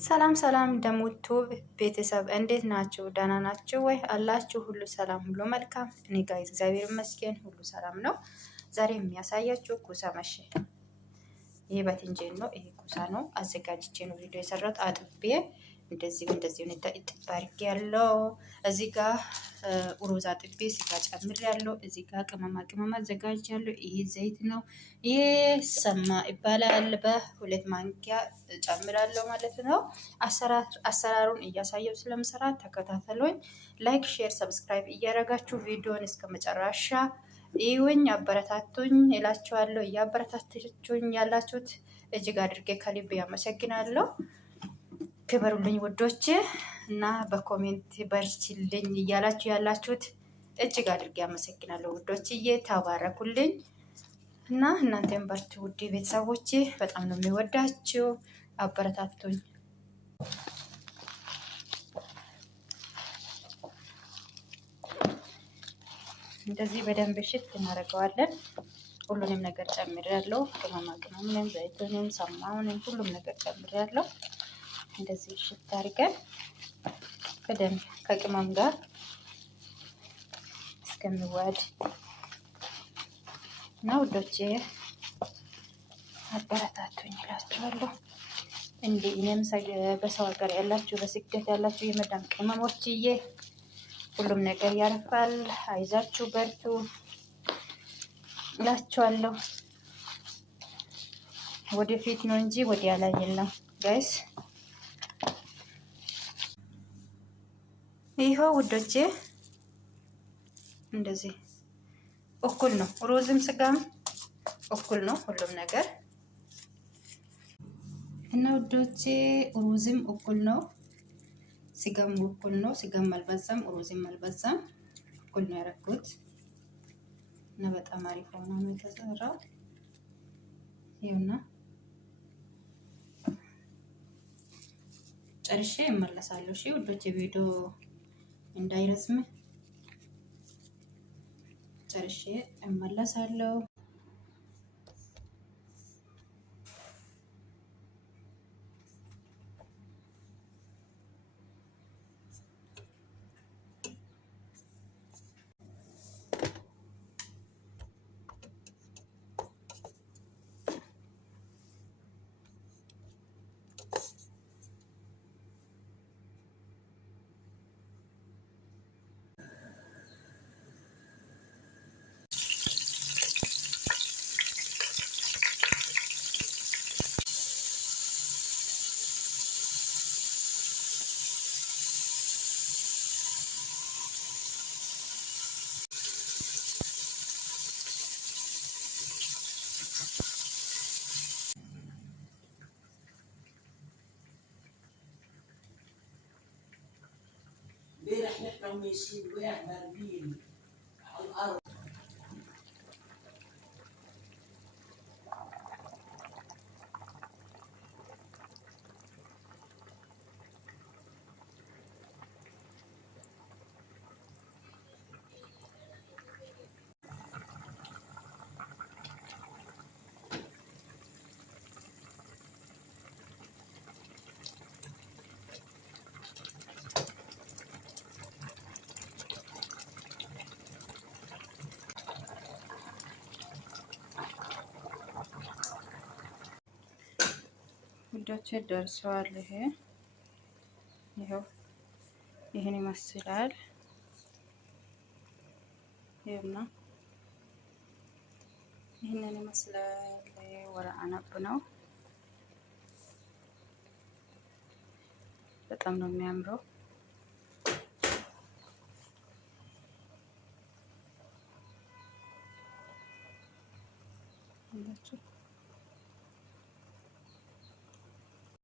ሰላም ሰላም ደሙቱ ቤተሰብ እንዴት ናችሁ? ደህና ናችሁ ወይ? አላችሁ ሁሉ ሰላም ሁሉ መልካም። እኔ ጋር እግዚአብሔር ይመስገን ሁሉ ሰላም ነው። ዛሬ የሚያሳያችሁ ኩሳ መሸ። ይሄ በትንጄን ነው። ይሄ ኩሳ ነው። አዘጋጅቼ ነው ቪዲዮ የሰራሁት አጥቤ እንደዚህ ሁኔታ እጥብ አድርጌ ያለው እዚህ ጋር ሩዝ አጥቤ ስጋ ጨምር ያለው እዚህ ጋር ቅመማ አዘጋጅ ያለው ይሄ ዘይት ነው። ይሄ ሰማ ይባላል። በሁለት ማንኪያ ጨምራለሁ ማለት ነው። አሰራሩን እያሳየው ስለምሰራ ተከታተሉኝ። ላይክ፣ ሼር፣ ሰብስክራይብ እያደረጋችሁ ቪዲዮን እስከ መጨረሻ ይሁኝ አበረታቱኝ እላችኋለሁ። እያበረታታችሁኝ ያላችሁት እጅግ አድርጌ ከልብ ያመሰግናለሁ። ክበሩልኝ ውዶች እና በኮሜንት በርችልኝ እያላችሁ ያላችሁት እጅግ አድርጌ አመሰግናለሁ ውዶችዬ፣ ተባረኩልኝ እና እናንተም በርቱ ውድ ቤተሰቦቼ። በጣም ነው የሚወዳችሁ፣ አበረታቱኝ። እንደዚህ በደንብ ሽት እናደርገዋለን። ሁሉንም ነገር ጨምሬያለሁ። ቅመማ ቅመምንም፣ ዘይቱንም፣ ሰማውንም ሁሉም ነገር ጨምሬያለሁ። እንደዚህ ሽት አድርገን በደንብ ከቅመም ጋር እስከሚዋድ እና ውዶቼ አበረታቱኝ እላችኋለሁ። እንዲህ እኔም በሰው ሀገር ያላችሁ በስደት ያላችሁ የመዳም ቅመሞችዬ ሁሉም ነገር ያርፋል። አይዛችሁ በርቱ እላችኋለሁ። ወደፊት ነው እንጂ ወዲያ ላይ የለም ጋይስ። ይኸው ውዶቼ እንደዚህ እኩል ነው። ሩዝም ስጋም እኩል ነው ሁሉም ነገር እና ውዶቼ ሩዝም እኩል ነው፣ ስጋም እኩል ነው። ስጋም አልበዛም፣ ሩዝም አልበዛም፣ እኩል ነው ያደረኩት እና በጣም አሪፍ ሆኖ ነው የተሰራው። ይኸውና ጨርሼ እመለሳለሁ። እሺ ውዶቼ ቪዲዮ እንዳይረዝም ጨርሼ እመለሳለሁ። نحن ماشيين واحد مرمين على الارض. ውዶቼ ደርሰዋል። ይሄው ይሄን ይመስላል። ይሄና ይሄንን ይመስላል። ወራ አናብ ነው። በጣም ነው የሚያምረው።